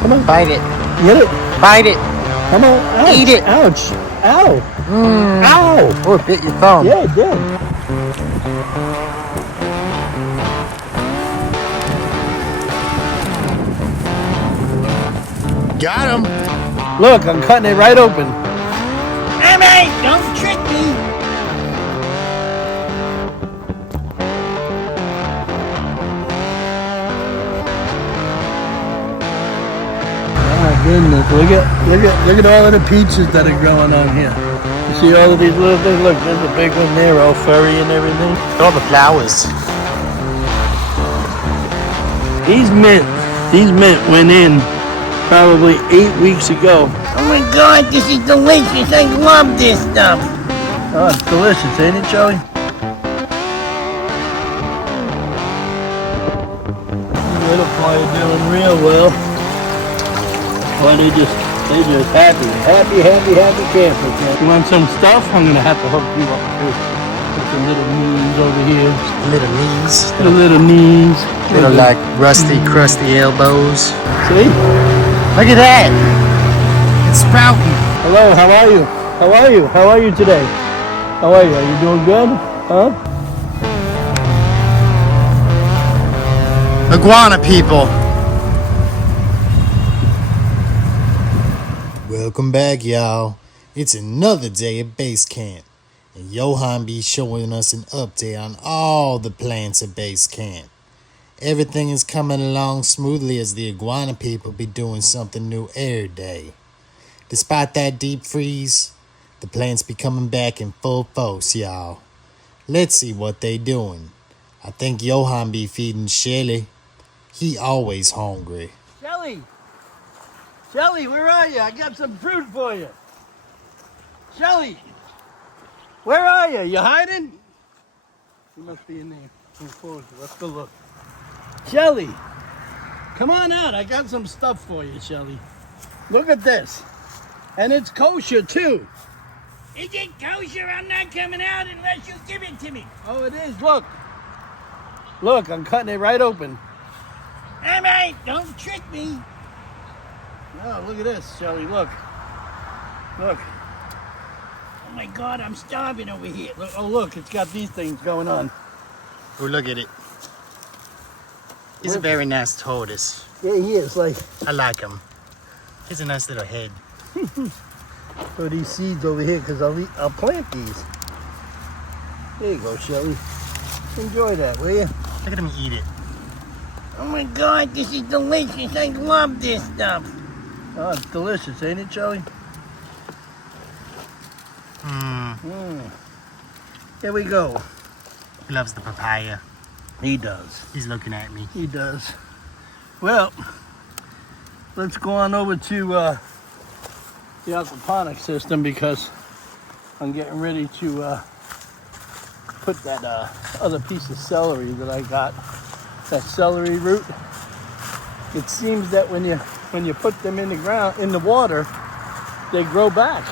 Come on. Bite it. Get it. Bite it. Come on. Ouch. Eat it. Ouch. Ow. Ow. Oh, it bit your thumb. Yeah, it did. Got him. Look, I'm cutting it right open. Hey, don't trick me. My goodness, look at all of the peaches that are growing on here. You see all of these little things? Look, there's a big one there, all furry and everything. All the flowers. These mint went in probably 8 weeks ago. Oh my God, this is delicious. I love this stuff. Oh, it's delicious, ain't it, Joey? Little boy are doing real well. Boy, they just happy campers. Man. You want some stuff? I'm gonna have to hook you up too. With the little knees over here. Little knees. The little knees. Little like rusty, crusty elbows. See? Look at that. It's sprouting. Hello, how are you? How are you? How are you today? How are you? Are you doing good? Huh? Iguana people. Welcome back, y'all. It's another day at base camp. And Johan be showing us an update on all the plants at base camp. Everything is coming along smoothly as the iguana people be doing something new every day. Despite that deep freeze, the plants be coming back in full force, y'all. Let's see what they doing. I think Johan be feeding Shelly. He always hungry. Shelly! Shelly, where are you? I got some fruit for you. Shelly! Where are you? You hiding? You must be in there. Let's go look. Shelly! Come on out. I got some stuff for you, Shelly. Look at this. And it's kosher, too. Is it kosher? I'm not coming out unless you give it to me. Oh, it is. Look. Look, I'm cutting it right open. All right, don't trick me. Oh, look at this, Shelly. Look. Look. Oh my God, I'm starving over here. Look. Oh, look. It's got these things going on. Oh, look at it. He's a very nice tortoise. Yeah, he is. Like, I like him. He's a nice little head. throw these seeds over here because I'll plant these. There you go, Shelly. Enjoy that, will you? Look at him eat it. Oh my God, this is delicious. I love this stuff. Oh, it's delicious, ain't it, Shelly? Here we go. He loves the papaya. He does. He's looking at me. He does. Well, let's go on over to the aquaponic system because I'm getting ready to put that other piece of celery that I got, that celery root. It seems that when you put them in the ground, in the water, they grow back.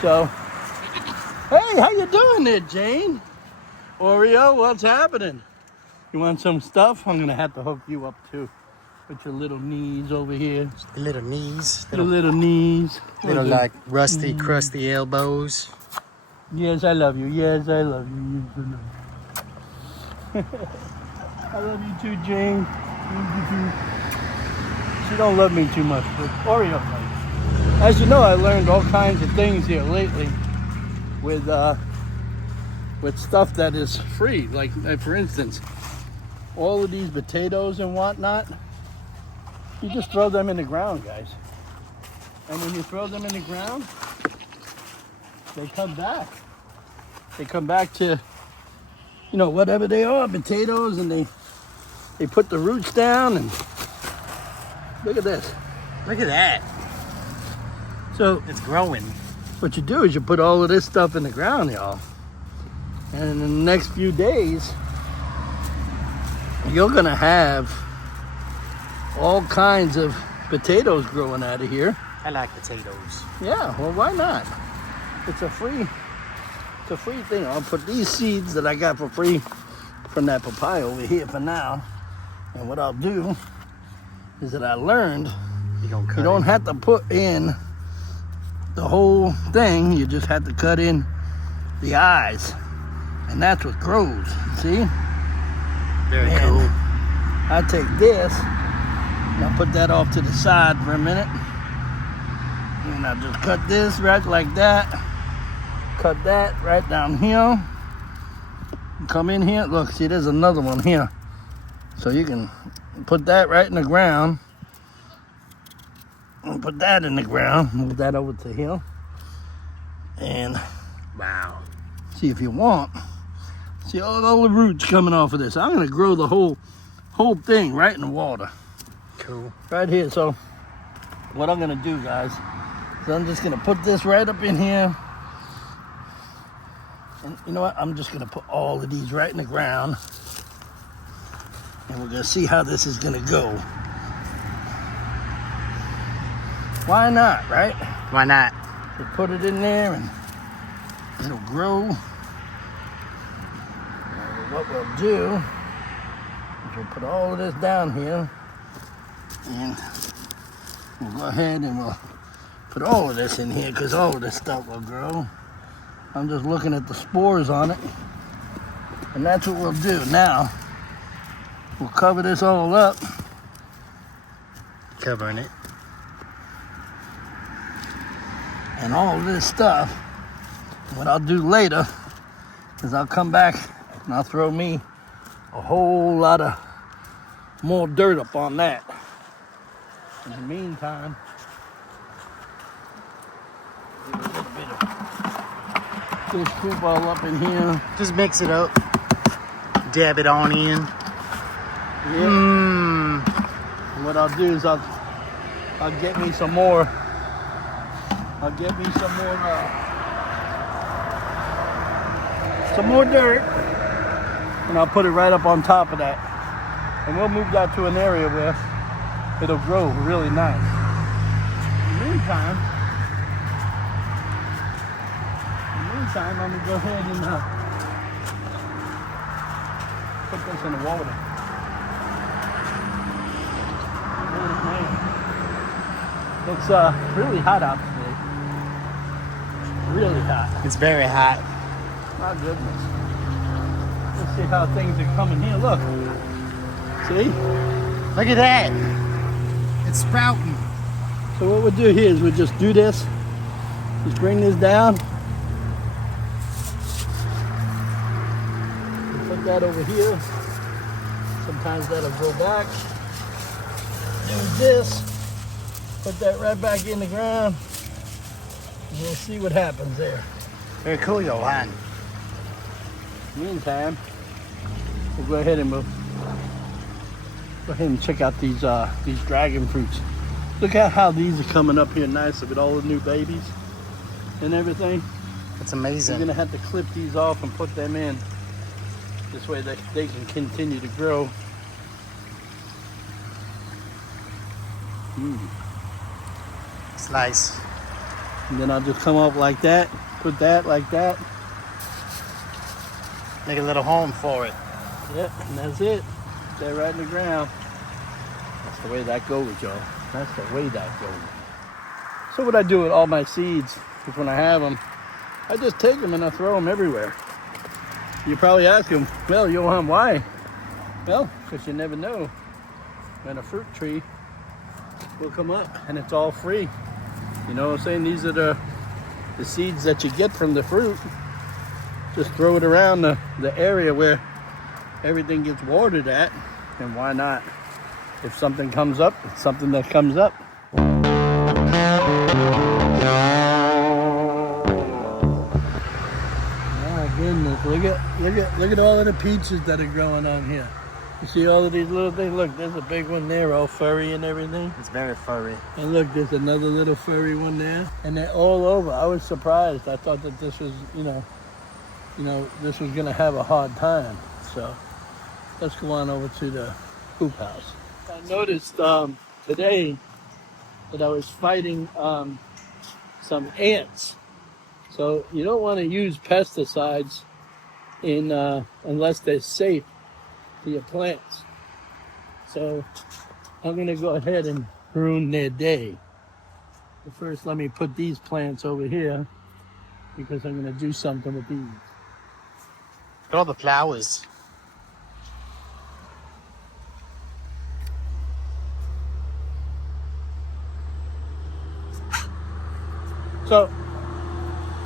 So, hey, how you doing there, Jane? Oreo, what's happening? You want some stuff? I'm gonna have to hook you up too. With your little knees over here. The little knees. Your little knees. Little like rusty, crusty elbows. Yes, I love you. Yes, I love you. Yes, I love you too, Jane. Love you too. She don't love me too much, but Oreo does. As you know, I learned all kinds of things here lately with stuff that is free. Like for instance, all of these potatoes and whatnot, you just throw them in the ground, guys. And when you throw them in the ground, they come back. They come back to, you know, whatever they are, potatoes, and they put the roots down, and look at this. Look at that. So It's growing. what you do is you put all of this stuff in the ground, y'all. And in the next few days, you're gonna have all kinds of potatoes growing out of here. I like potatoes. Yeah, well, why not? It's a free thing. I'll put these seeds that I got for free from that papaya over here for now. And what I'll do is that I learned You don't have to put in the whole thing. You just have to cut in the eyes, and that's what grows. See? Very cool. I take this and I'll put that off to the side for a minute, and I'll just cut this right like that. Cut that right down here. Come in here. Look, see, there's another one here. So you can put that right in the ground. And put that in the ground. Move that over to here. And Wow. see if you want. See all the roots coming off of this. I'm gonna grow the whole thing right in the water. Cool. Right here. So what I'm gonna do, guys, is I'm just gonna put this right up in here. And you know what? I'm just gonna put all of these right in the ground. And we're gonna see how this is gonna go. Why not, right? Why not? So put it in there and it'll grow. And what we'll do is we'll put all of this down here, and we'll go ahead and we'll put all of this in here because all of this stuff will grow. I'm just looking at the spores on it, and that's what we'll do. Now, we'll cover this all up. Covering it. And all of this stuff, what I'll do later is I'll come back and I'll throw me a whole lot of more dirt up on that. In the meantime, give a little bit of fish poop all up in here. Just mix it up. Dab it on in. Yep. And what I'll do is I'll get me some more. I'll get me some more dirt, and I'll put it right up on top of that. And we'll move that to an area where it'll grow really nice. In the meantime, I'm gonna go ahead and put this in the water. Oh, man. It's really hot out today. Really hot. It's very hot. My goodness. Let's see how things are coming here. Look. See? Look at that. It's sprouting. So what we'll do here is we'll just do this. Just bring this down. Put that over here. Sometimes that'll go back. Do this. Put that right back in the ground. And we'll see what happens there. Very cool, Johan. Meantime, we'll go ahead and check out these dragon fruits. Look at how these are coming up here nice with all the new babies and everything. It's We're amazing. gonna have to clip these off and put them in. This way they can continue to grow. Slice. And then I'll just come up like that, put that like that. Make a little home for it. Yep, and that's it. They're right in the ground. That's the way that goes, y'all. That's the way that goes. So what I do with all my seeds is when I have them, I just take them and I throw them everywhere. You're probably asking, well, Johan, why? Well, because you never know when a fruit tree will come up and it's all free. You know what I'm saying? These are the seeds that you get from the fruit. Just throw it around the area where everything gets watered at, and why not? If something comes up, it's something that comes up. My goodness, look at all of the peaches that are growing on here. You see all of these little things? Look, there's a big one there, all furry and everything. It's very furry. And look, there's another little furry one there. And they're all over. I was surprised. I thought that this was, this was gonna have a hard time. So let's go on over to the hoop house. I noticed today that I was fighting some ants. So you don't want to use pesticides unless they're safe for your plants. So I'm gonna go ahead and ruin their day. But first, let me put these plants over here because I'm gonna do something with these. Look at all the flowers. So,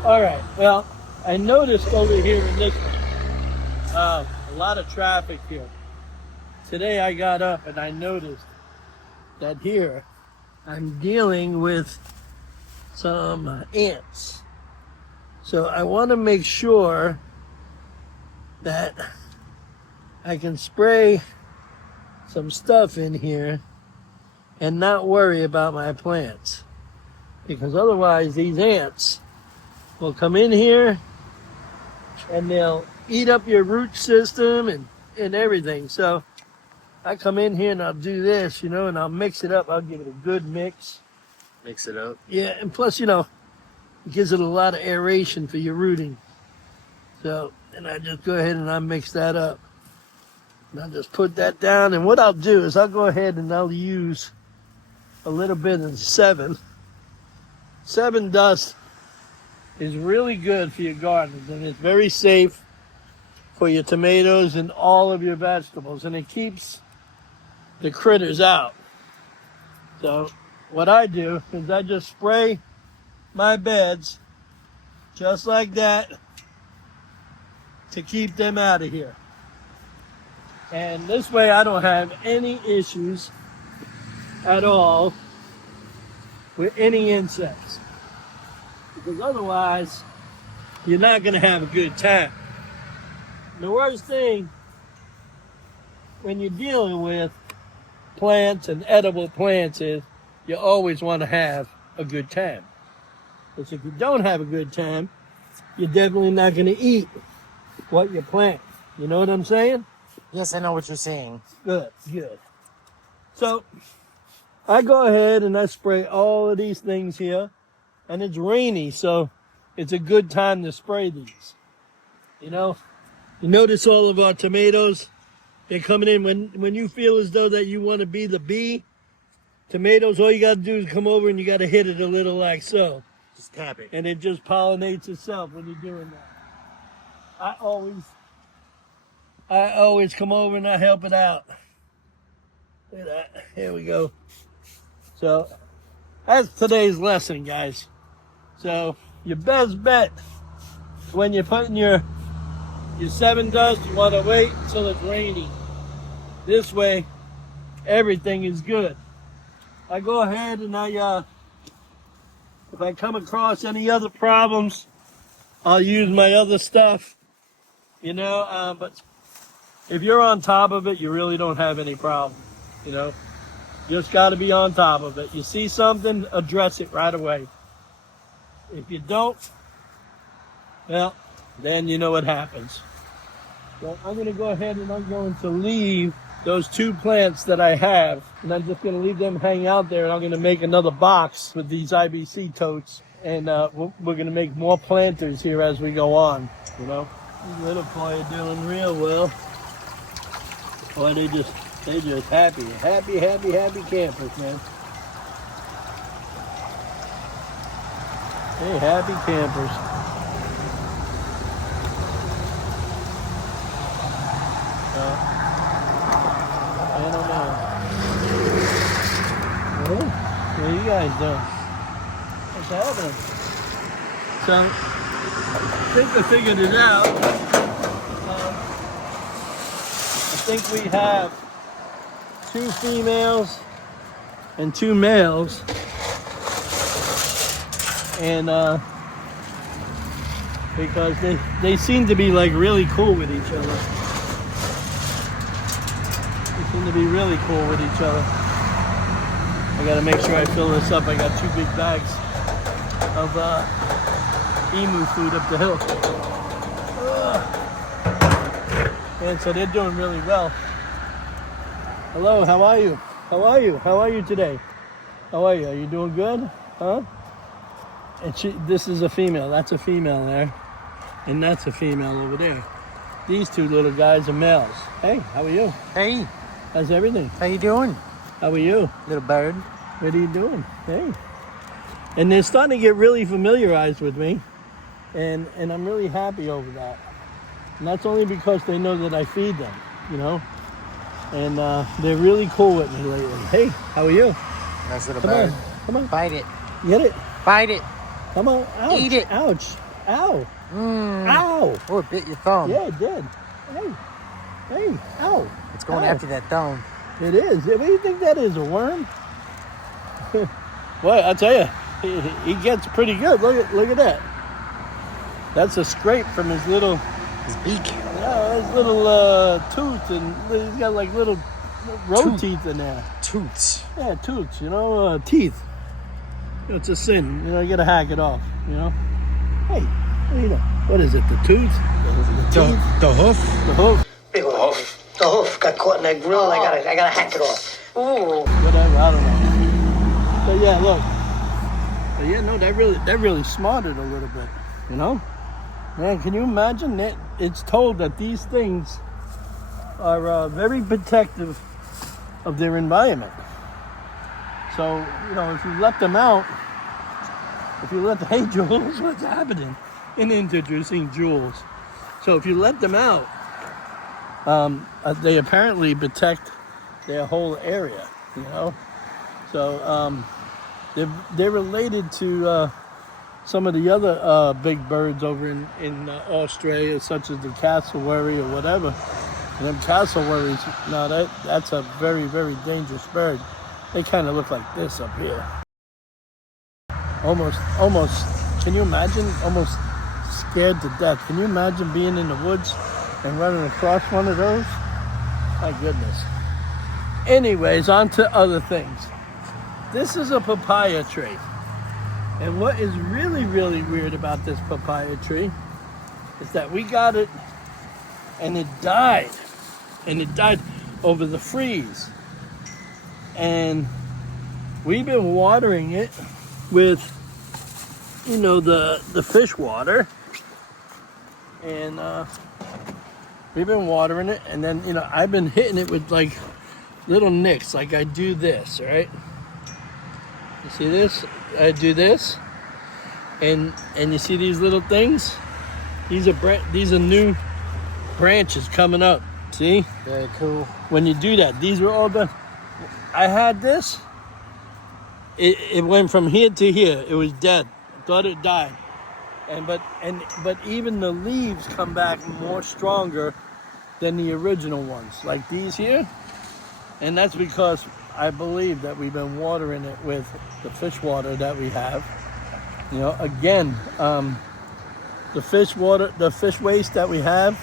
all right, well, I noticed over here in this one, a lot of traffic here. Today I got up and I noticed that here I'm dealing with some ants. So I want to make sure that I can spray some stuff in here and not worry about my plants. Because otherwise these ants will come in here and they'll eat up your root system and everything. So I come in here and I'll do this, and I'll mix it up. I'll give it a good mix. Mix it up. Yeah, and plus, it gives it a lot of aeration for your rooting. So, and I just go ahead and I mix that up. And I'll just put that down. And what I'll do is I'll go ahead and I'll use a little bit of 7. 7 dust is really good for your gardens, and it's very safe for your tomatoes and all of your vegetables, and it keeps the critters out. So what I do is I just spray my beds just like that to keep them out of here. And this way I don't have any issues at all with any insects. Because otherwise, you're not going to have a good time. The worst thing when you're dealing with plants and edible plants is you always want to have a good time. Because if you don't have a good time, you're definitely not going to eat what you plant. You know what I'm saying? Yes, I know what you're saying. Good, good. So I go ahead and I spray all of these things here, and it's rainy, so it's a good time to spray these. You notice all of our tomatoes, they're coming in when you feel as though that you want to be the bee. Tomatoes, all you got to do is come over and you got to hit it a little like so. Just tap it. And it just pollinates itself when you're doing that. I always come over and I help it out. Look at that. Here we go. So that's today's lesson, guys. So your best bet when you're putting your 7 dust, you want to wait until it's raining. This way, everything is good. I go ahead and if I come across any other problems, I'll use my other stuff, but if you're on top of it, you really don't have any problem, Just got to be on top of it. You see something, address it right away. If you don't, well, then you know what happens. So I'm going to go ahead and I'm going to leave those 2 plants that I have, and I'm just going to leave them hang out there, and I'm going to make another box with these IBC totes, and we're going to make more planters here as we go on, These little boy are doing real well. Boy, they just happy campers, man. Hey, happy campers. I don't know. Oh, what are you guys doing? What's happening? So, I think I figured it out. I think we have 2 females and 2 males. And because they seem to be like really cool with each other. They seem to be really cool with each other. I gotta make sure I fill this up. I got 2 big bags of emu food up the hill. And so they're doing really well. Hello, how are you? How are you? How are you today? How are you? Are you doing good? Huh? And this is a female. That's a female there. And that's a female over there. These 2 little guys are males. Hey, how are you? Hey, How's everything? how you doing? How are you? Little bird. What are you doing? Hey. And they're starting to get really familiarized with me. And I'm really happy over that. And that's only because they know that I feed them, you know? And they're really cool with me lately. Hey, how are you? Nice little Come bird. on. Come on. Bite it. Get it. Bite it. Come on. Ouch. Eat it. Ouch. Ow. Ow. Oh, it bit your thumb. Yeah, it did. Hey. Hey. Ow. It's going Ow. after that thumb. It is. What do you think that is? A worm? Well, I'll tell you, he gets pretty good. Look at that. That's a scrape from his little, His beak. yeah, his little tooth, and he's got like little road teeth in there. Toots. Yeah, tooths. You know, teeth. You know, it's a sin. You know, you gotta hack it off. You know. Hey, what do you know? What is it? The tooth? The teeth? The hoof. The hoof? Big hoof. The hoof got caught in that grill. I gotta hack it off. Ooh. Whatever. I don't know. But yeah, look. But yeah, no, that really smarted a little bit. You know. Man, can you imagine that? It's told that these things are very protective of their environment. So, you know, if you let them out, hey, Jules, what's happening? In introducing Jules. So if you let them out, they apparently protect their whole area, you know? So they're related to some of the other big birds over in Australia, such as the cassowary or whatever. And them cassowaries, now that's a very, very dangerous bird. They kind of look like this up here. Almost, can you imagine? Almost scared to death. Can you imagine being in the woods and running across one of those? My goodness. Anyways, on to other things. This is a papaya tree. And what is really, really weird about this papaya tree is that we got it and it died. And it died over the freeze. And we've been watering it with, you know, the fish water. And we've been watering it. And then, you know, I've been hitting it with like little nicks. Like I do this, right? You see this? I do this. And you see these little things? These are new branches coming up. See? Very cool. When you do that, these were all done. I had this. It went from here to here. It was dead. I thought it died. But even the leaves come back more stronger than the original ones, like these here. And that's because I believe that we've been watering it with the fish water that we have. You know, again, the fish waste that we have,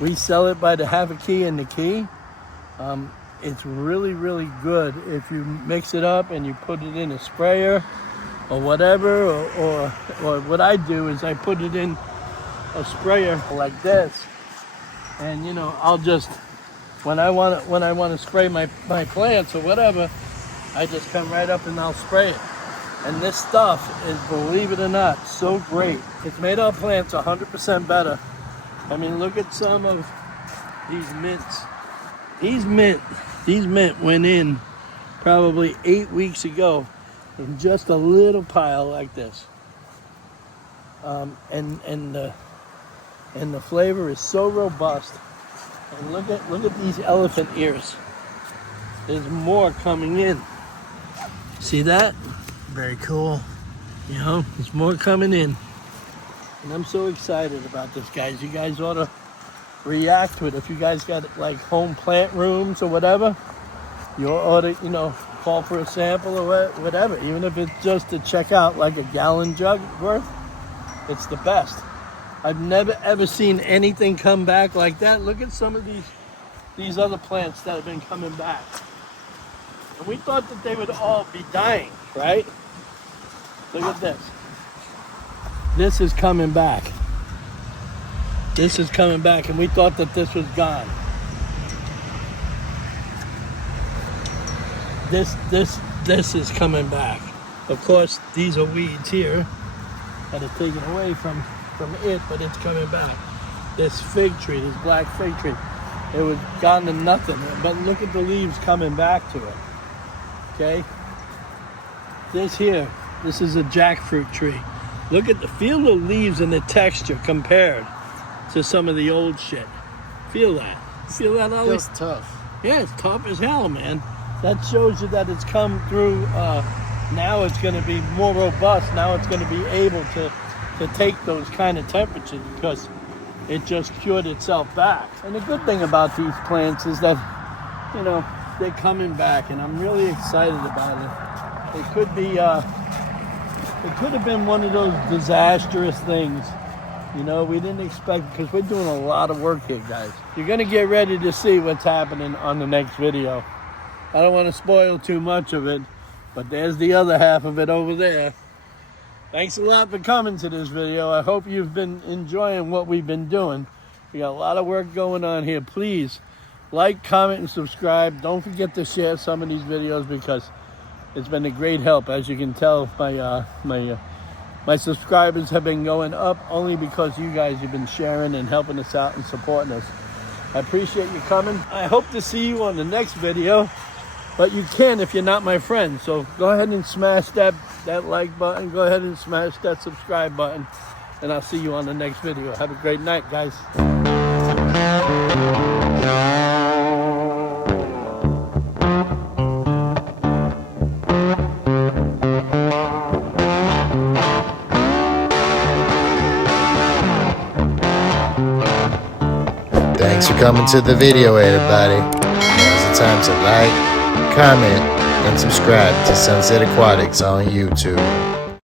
we sell it by the half a key and the key. It's really, really good if you mix it up and you put it in a sprayer or whatever, or what I do is I put it in a sprayer like this, and you know, I'll just when I want to spray my plants or whatever, I just come right up and I'll spray it. And this stuff is, believe it or not, so great. It's made our plants 100% better. I mean, look at some of these mints. These mint went in probably 8 weeks ago in just a little pile like this. And the flavor is so robust. And look at these elephant ears. There's more coming in. See that? Very cool. You know, there's more coming in. And I'm so excited about this, guys. You guys ought to react to it. If you guys got like home plant rooms or whatever, you ought to, you know, call for a sample or whatever. Even if it's just to check out like a gallon jug worth, it's the best. I've never ever seen anything come back like that. Look at some of these other plants that have been coming back. And we thought that they would all be dying, right? Look at this. This is coming back. This is coming back, and we thought that this was gone. This is coming back. Of course, these are weeds here that are taken away from it, but it's coming back. This fig tree, this black fig tree, it was gone to nothing. But look at the leaves coming back to it. Okay? This is a jackfruit tree. Feel the leaves and the texture compared to some of the old shit. Feel that. Feel that, Ollie? Feels tough. Yeah, it's tough as hell, man. That shows you that it's come through. Now it's going to be more robust. Now it's going to be able to take those kind of temperatures because it just cured itself back. And the good thing about these plants is that, you know, they're coming back, and I'm really excited about it. It could be, it could have been one of those disastrous things. You know, we didn't expect, because we're doing a lot of work here, guys. You're going to get ready to see what's happening on the next video. I don't want to spoil too much of it, but there's the other half of it over there. Thanks a lot for coming to this video. I hope you've been enjoying what we've been doing. We got a lot of work going on here. Please like, comment, and subscribe. Don't forget to share some of these videos because it's been a great help. As you can tell, my subscribers have been going up only because you guys have been sharing and helping us out and supporting us. I appreciate you coming. I hope to see you on the next video, but you can if you're not my friend. So go ahead and smash that like button. Go ahead and smash that subscribe button, and I'll see you on the next video. Have a great night, guys. Thanks for coming to the video, everybody. Now's the time to like, comment, and subscribe to Sunset Aquatics on YouTube.